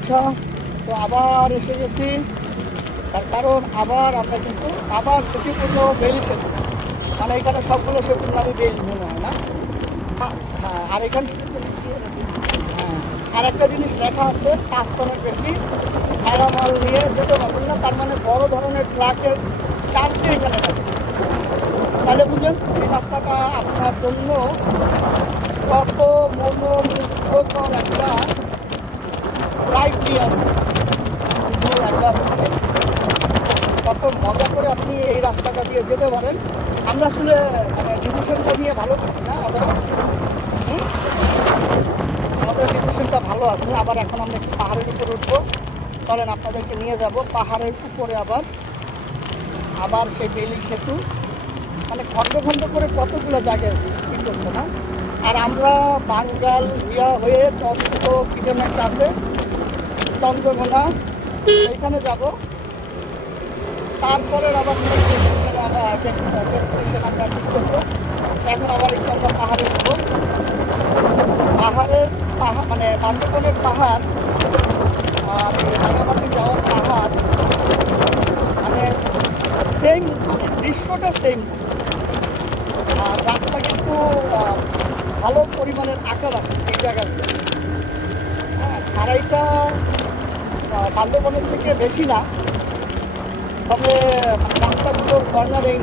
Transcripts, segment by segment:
আচ্ছা, তো আবার এসে গেছি। তার কারণ আমরা কিন্তু ঝুঁকিপূর্ণ বেলি সেতু, মানে এখানে সবগুলো সেতুর নামই বেলি মনে হয় না। হ্যাঁ, আর এখানে আর একটা জিনিস লেখা আছে 5 টনের বেশি মালামাল নিয়ে যেতে পারবেন না, তার মানে বড় ধরনের ট্রাকের চার্জে এখানে থাকে। তাহলে বুঝলেন এই রাস্তাটা আপনার জন্য কত মনোমুগ্ধকর একটা রাইড নিয়ে আসবে। একবার কত মজা করে আপনি এই রাস্তাটা দিয়ে যেতে পারেন। আমরা আসলে মানে ডিসিশনটা নিয়ে ভালো করছি না, আমাদের ডিসিশনটা ভালো আছে। আবার এখন আমরা একটু পাহাড়ের উপরে উঠবো, চলেন আপনাদেরকে নিয়ে যাব পাহাড়ের উপরে। আবার সেই বেলি সেতু, মানে খন্ড খন্ড করে কতগুলো জায়গায় কি করছে না। আর আমরা বাঙ্গাল হয়ে চন্দ্র কি জন্য একটা আছে চন্দ্রঘোনা, সেইখানে যাব। তারপরে আবার ডেস্টিনেশন আমরা ঠিক করবো। এখন আবার একটু আমরা পাহাড়ে উঠবো। মানে বান্দরবনের পাহাড় আর রাঙামাটি যাওয়ার পাহাড়, মানে সেম, মানে দৃশ্যটা সেম। আর রাস্তা কিন্তু ভালো পরিমাণের আঁকা আছে এই জায়গাতে। হ্যাঁ, আড়াইটা বান্দরবনের থেকে বেশি না, তবে রাস্তাগুলোর কর্নারিং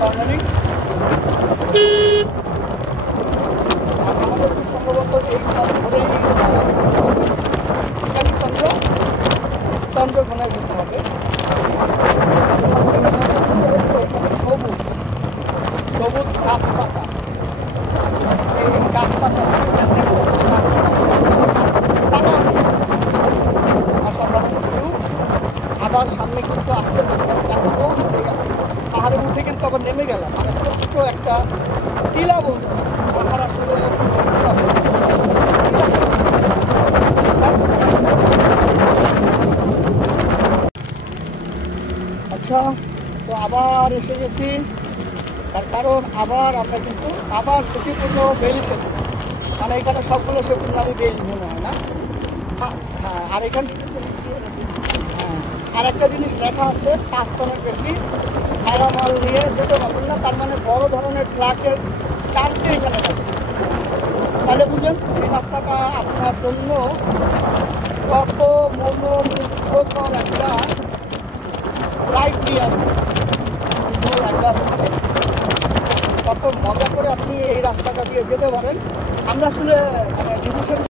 কর্নারিং আমাদের খুব সম্ভবত এই পথ ধরেই চন্দ্রঘোনায় যেতে হবে। সবথেকে মজার বিষয় হচ্ছে এখানে সবুজ সবুজ গাছপাতা। এই গাছপাতা অসাধারণ ভিউ। আবার সামনে কিছু আসতে দেখাবো। পাহাড়ে উঠে কিন্তু আবার নেমে গেলাম, মানে ছোট্ট একটা টিলা বলতে পাহাড় আসলে। আচ্ছা, তো আবার এসে গেছি। তার কারণ আমরা কিন্তু ঝুঁকিপূর্ণ বেলি সেতু, মানে এখানে সবগুলো সেতুর নামই বেলি মনে হয় না। হ্যাঁ, আর এখানে আর একটা জিনিস লেখা আছে 5 টনের বেশি মালামাল নিয়ে যেতে পারবেন না, তার মানে বড় ধরনের ট্রাকের চার্জে এখানে থাকে। তাহলে বুঝলেন এই রাস্তাটা আপনার জন্য কত মনোমুগ্ধকর একটা রাইড নিয়ে আসবে। একবার কত মজা করে আপনি এই রাস্তাটা দিয়ে যেতে পারেন। আমরা আসলে মানে ডিসিশন